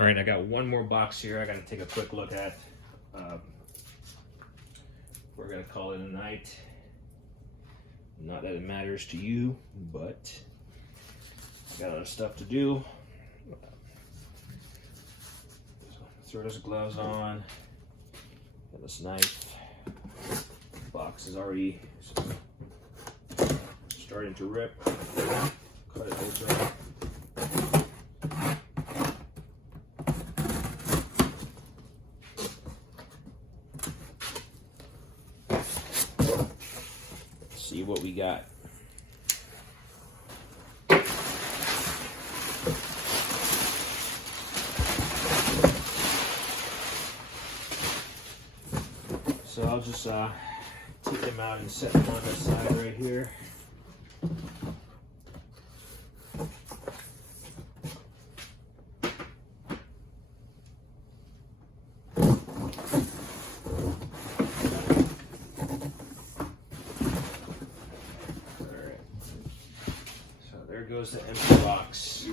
All right, I got one more box here I gotta take a quick look at. We're gonna call it a night. Not that it matters to you, but I got other stuff to do. Throw those gloves on. Got this knife. Box is already starting to rip. Cut it open. See what we got. So I'll just take them out and set them on the side right here. Goes the empty box.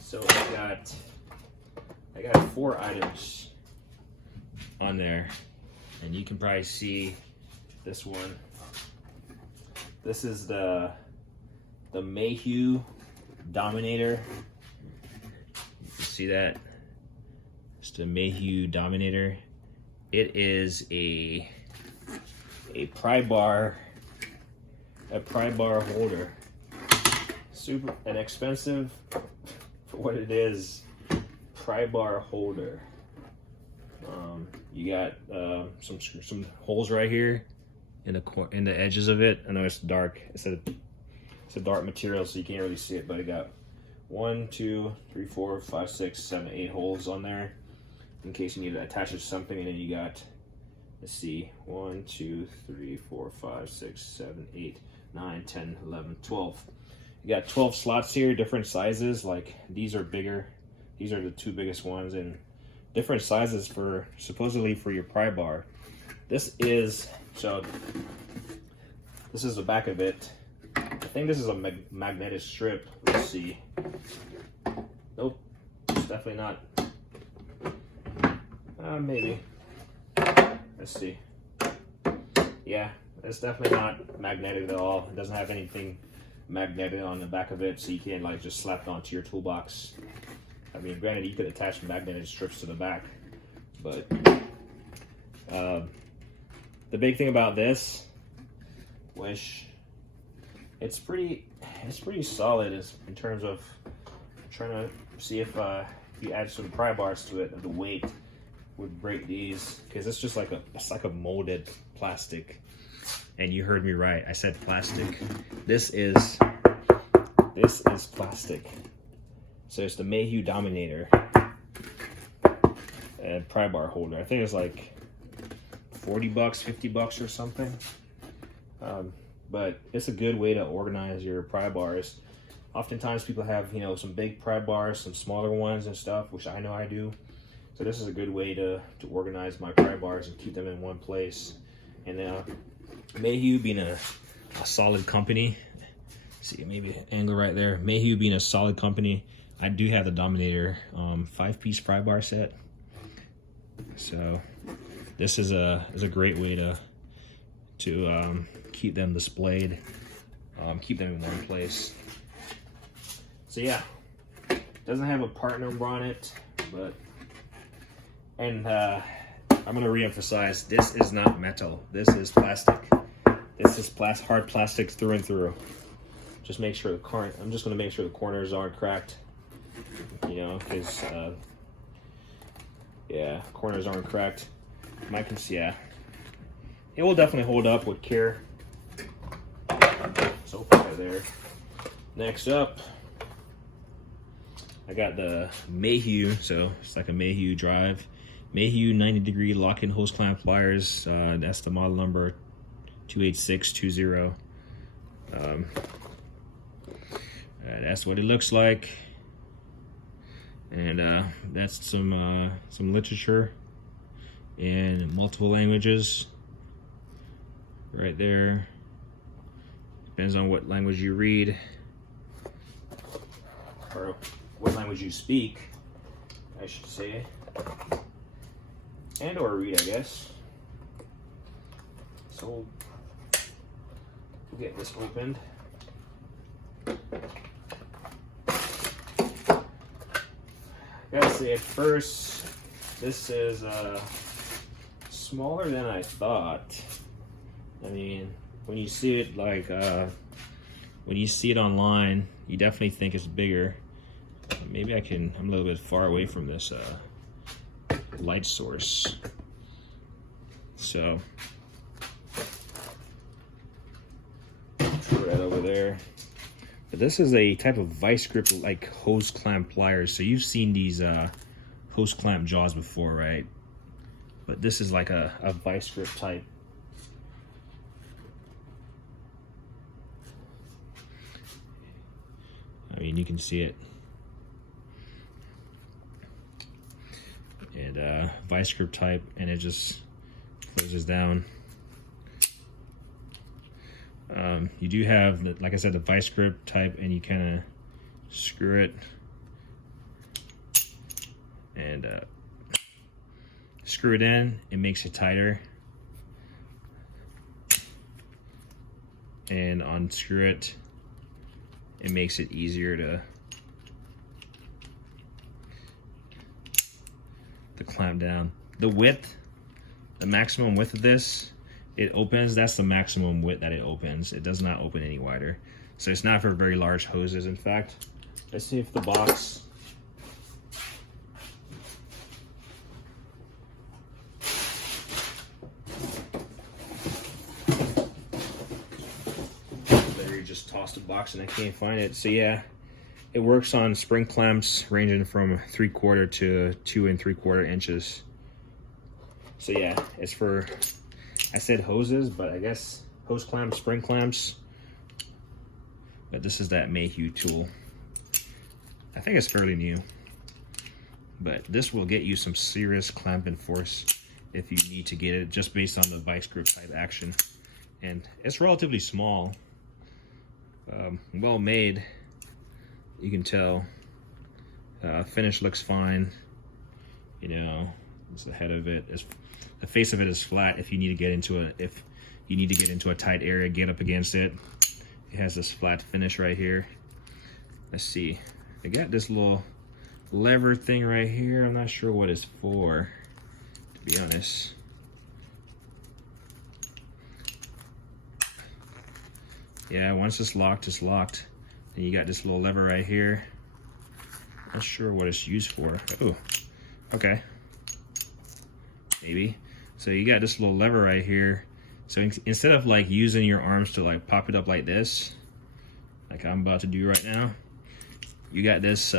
So I got 4 items on there, and you can probably see this one. This is the Mayhew Dominator. You can see that. It's the Mayhew Dominator. It is a pry bar holder. Super inexpensive for what it is. Pry bar holder. You got some holes right here in the edges of it. I know it's dark. It's a dark material, so you can't really see it. But it got 1, 2, 3, 4, 5, 6, 7, 8 holes on there in case you need to attach it to something. And then you got, let's see, 1, 2, 3, 4, 5, 6, 7, 8, 9, 10, 11, 12. You got 12 slots here, different sizes. Like these are bigger. These are the 2 biggest ones, and different sizes for supposedly for your pry bar. This is the back of it. I think this is a magnetic strip. Let's see. Nope, it's definitely not. Maybe. Let's see. Yeah, it's definitely not magnetic at all. It doesn't have anything magnetic on the back of it, so you can't like just slap it onto your toolbox. I mean, granted, you could attach magnetic strips to the back, but the big thing about this, which it's pretty solid, is in terms of trying to see if you add some pry bars to it, and the weight would break these, because it's just like it's like a molded plastic. And you heard me right, I said plastic. This is plastic. So it's the Mayhew Dominator and pry bar holder. I think it's like 40 bucks, 50 bucks or something. But it's a good way to organize your pry bars. Oftentimes people have, you know, some big pry bars, some smaller ones and stuff, which I know I do. So this is a good way to organize my pry bars and keep them in one place. And Mayhew being a solid company, see maybe an angle right there. Mayhew being a solid company, I do have the Dominator 5-piece pry bar set. So this is a great way to keep them displayed, keep them in one place. So yeah, doesn't have a part number on it, but I'm gonna re-emphasize, this is not metal. This is plastic. This is hard plastic through and through. Just make sure I'm just gonna make sure the corners aren't cracked. You know, because yeah, corners aren't cracked. Yeah, it will definitely hold up with care. So right there. Next up, I got the Mayhew. So it's like a Mayhew drive. Mayhew 90-degree lock-in hose clamp pliers. That's the model number 28620. That's what it looks like, and that's some literature in multiple languages right there. Depends on what language you read or what language you speak. I should say, and or read, I guess. So we'll get this opened. I gotta say, at first, this is smaller than I thought. I mean, when you see it when you see it online, you definitely think it's bigger. Maybe I'm a little bit far away from this light source. So, right over there. But this is a type of vice grip like hose clamp pliers. So you've seen these hose clamp jaws before, right? But this is like a vice grip type. I mean, you can see it. And vice grip type, and it just closes down. You do have, like I said, the vice grip type, and you kind of screw it and screw it in. It makes it tighter, and unscrew it. It makes it easier to clamp down. The width, the maximum width of this, it opens, that's the maximum width that it opens. It does not open any wider. So it's not for very large hoses. In fact, let's see if the box, literally just tossed the box and I can't find it. So yeah, it works on spring clamps ranging from 3/4 to 2 3/4 inches. So yeah, it's for, I said hoses, but I guess hose clamps, spring clamps. But this is that Mayhew tool. I think it's fairly new, but this will get you some serious clamping force if you need to get it, just based on the vice grip type action. And it's relatively small, well made. You can tell. Finish looks fine. You know, it's the head of it. The face of it is flat. If you need to get into a tight area, get up against it. It has this flat finish right here. Let's see. I got this little lever thing right here. I'm not sure what it's for, to be honest. Yeah, once it's locked, it's locked. And you got this little lever right here. Not sure what it's used for. Oh, okay. Maybe. So you got this little lever right here. So instead of like using your arms to like pop it up like this, like I'm about to do right now, you got this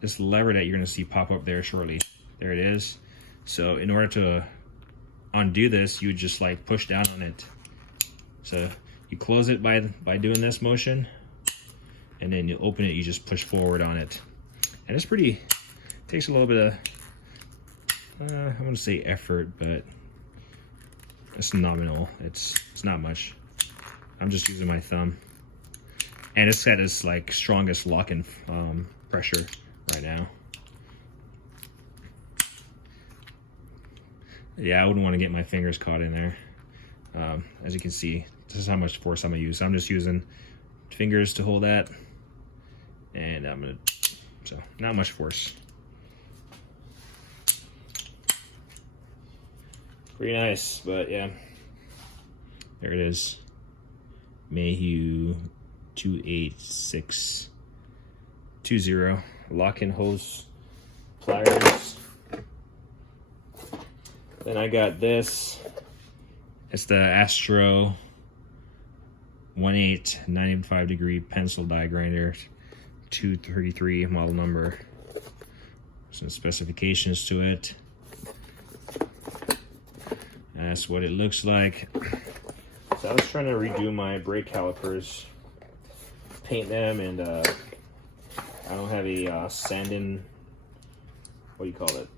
this lever that you're gonna see pop up there shortly. There it is. So in order to undo this, you just like push down on it. So you close it by doing this motion, and then you open it, you just push forward on it. And it's pretty, takes a little bit of, I'm gonna say effort, but it's nominal. It's not much. I'm just using my thumb. And it's at its like strongest lock-in pressure right now. Yeah, I wouldn't want to get my fingers caught in there. As you can see, this is how much force I'm gonna use. So I'm just using fingers to hold that. And I'm gonna, so not much force. Pretty nice, but yeah, there it is. Mayhew 28620 lock-in hose pliers. Then I got this. It's the Astro 1/8 degree pencil die grinder, 233 model number. Some specifications to it. That's what it looks like. So I was trying to redo my brake calipers, paint them, and I don't have a sanding, what do you call it?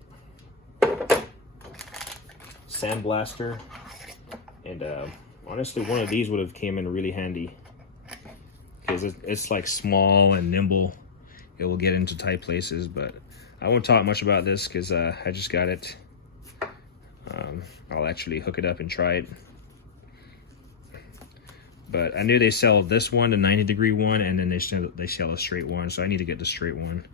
Sandblaster. And honestly, one of these would have came in really handy, because it's like small and nimble, it will get into tight places. But I won't talk much about this because I just got it. I'll actually hook it up and try it. But I knew they sell this one, the 90-degree one, and then they sell a straight one. So I need to get the straight one.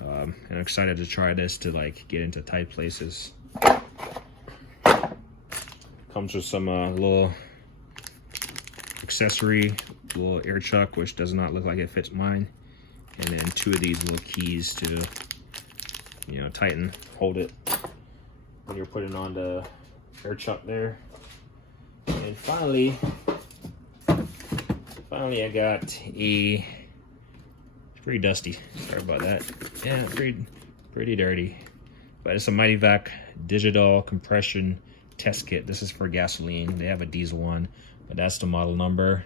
And I'm excited to try this to like get into tight places. Comes with some little accessory, little air chuck, which does not look like it fits mine. And then 2 of these little keys to, you know, tighten, hold it when you're putting on the air chuck there. And finally I got it's pretty dusty. Sorry about that. Yeah, pretty dirty. But it's a Mityvac digital compression test kit. This is for gasoline. They have a diesel one, but that's the model number.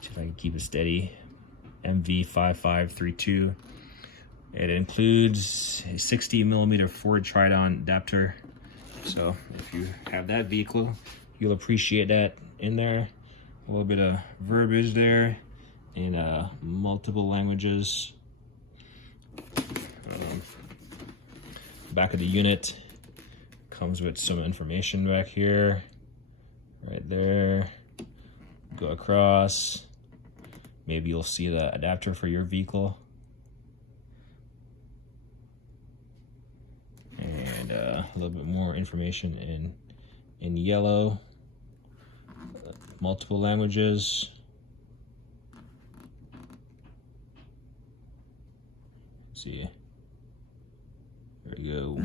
See if I can keep it steady. MV5532. It includes a 60mm Ford Tridon adapter. So if you have that vehicle, you'll appreciate that in there. A little bit of verbiage there in multiple languages. Back of the unit comes with some information back here, right there. Go across. Maybe you'll see the adapter for your vehicle. And a little bit more information in yellow. Multiple languages. Let's see. There we go.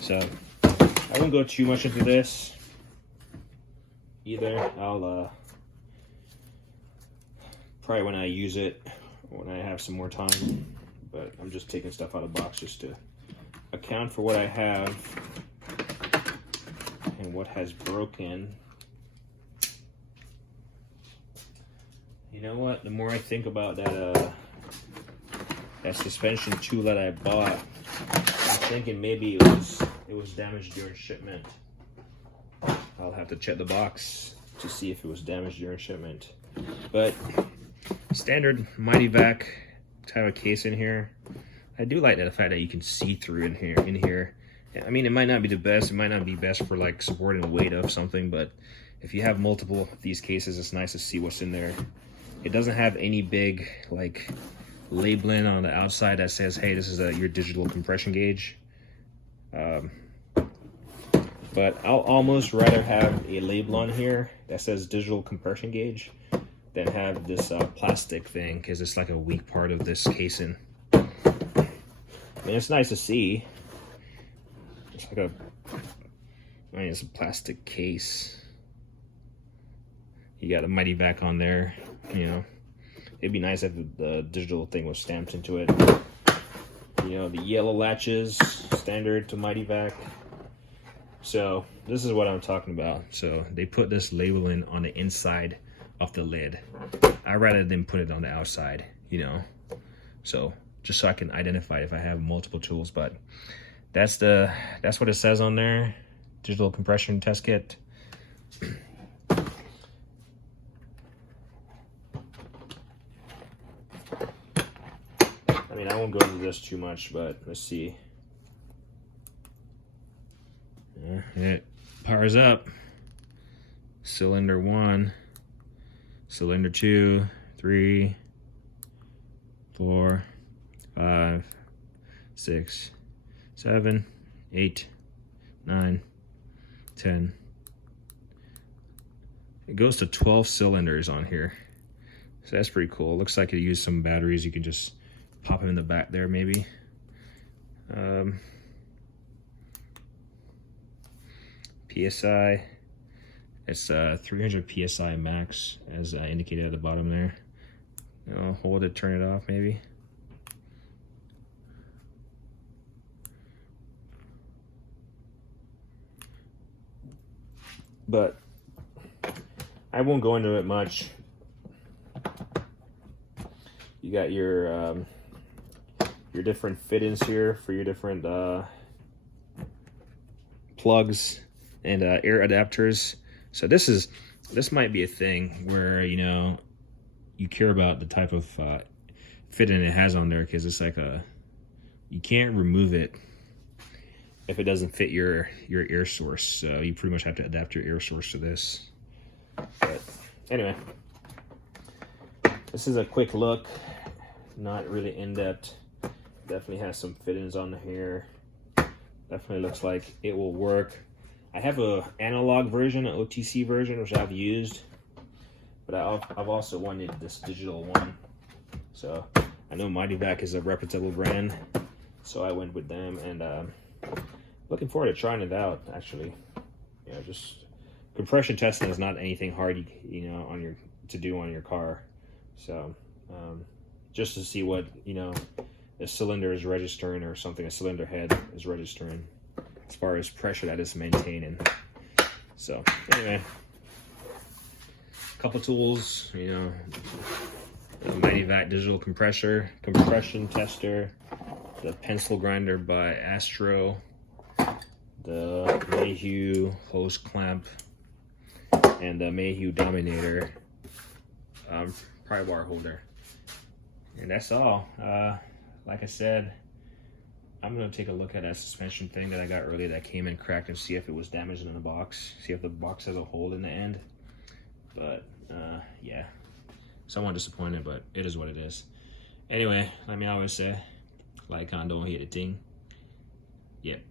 So I won't go too much into this either. I'll probably when I use it, when I have some more time. But I'm just taking stuff out of the box just to account for what I have and what has broken. You know what? The more I think about that suspension tool that I bought, I'm thinking maybe it was damaged during shipment. I'll have to check the box to see if it was damaged during shipment. But standard Mityvac type of case in here. I do like the fact that you can see through in here. I mean, it might not be the best. It might not be best for like supporting the weight of something, but if you have multiple of these cases, it's nice to see what's in there. It doesn't have any big like labeling on the outside that says, hey, this is your digital compression gauge. But I'll almost rather have a label on here that says digital compression gauge than have this plastic thing, because it's like a weak part of this casing. I mean, it's nice to see. It's like it's a plastic case. You got a Mityvac on there, you know. It'd be nice if the digital thing was stamped into it. You know, the yellow latches, standard to Mityvac. So this is what I'm talking about. So they put this labeling on the inside of the lid. I'd rather than put it on the outside, you know. So just so I can identify if I have multiple tools. But that's what it says on there. Digital compression test kit. I mean, I won't go into this too much, but let's see. It powers up. Cylinder 1, cylinder 2, 3, 4, 5, 6, 7, 8, 9, 10. It goes to 12 cylinders on here. So that's pretty cool. Looks like it used some batteries. You can just pop them in the back there maybe. PSI, it's 300 PSI max, as indicated at the bottom there. I'll hold it, turn it off maybe. But I won't go into it much. You got your different fittings here for your different plugs and air adapters. So this might be a thing where, you know, you care about the type of fitting it has on there, because it's like you can't remove it if it doesn't fit your air source. So you pretty much have to adapt your air source to this. But anyway, this is a quick look, not really in-depth. Definitely has some fittings on here. Definitely looks like it will work. I have a analog version, an OTC version, which I've used, but I've also wanted this digital one. So I know Mityvac is a reputable brand, so I went with them, and looking forward to trying it out. Actually, you know, just compression testing is not anything hard, you know, to do on your car. So just to see what, you know, a cylinder is registering, or something, a cylinder head is registering as far as pressure that is maintaining. So anyway, a couple tools, you know, the Mityvac digital compression tester, the pencil grinder by Astro, the Mayhew hose clamp, and the Mayhew Dominator pry bar holder. And that's all. Like I said, I'm gonna take a look at that suspension thing that I got earlier that came in cracked, and see if it was damaged in the box. See if the box has a hole in the end. But yeah, somewhat disappointed, but it is what it is. Anyway, like me always say, like, don't hit a thing. Yep.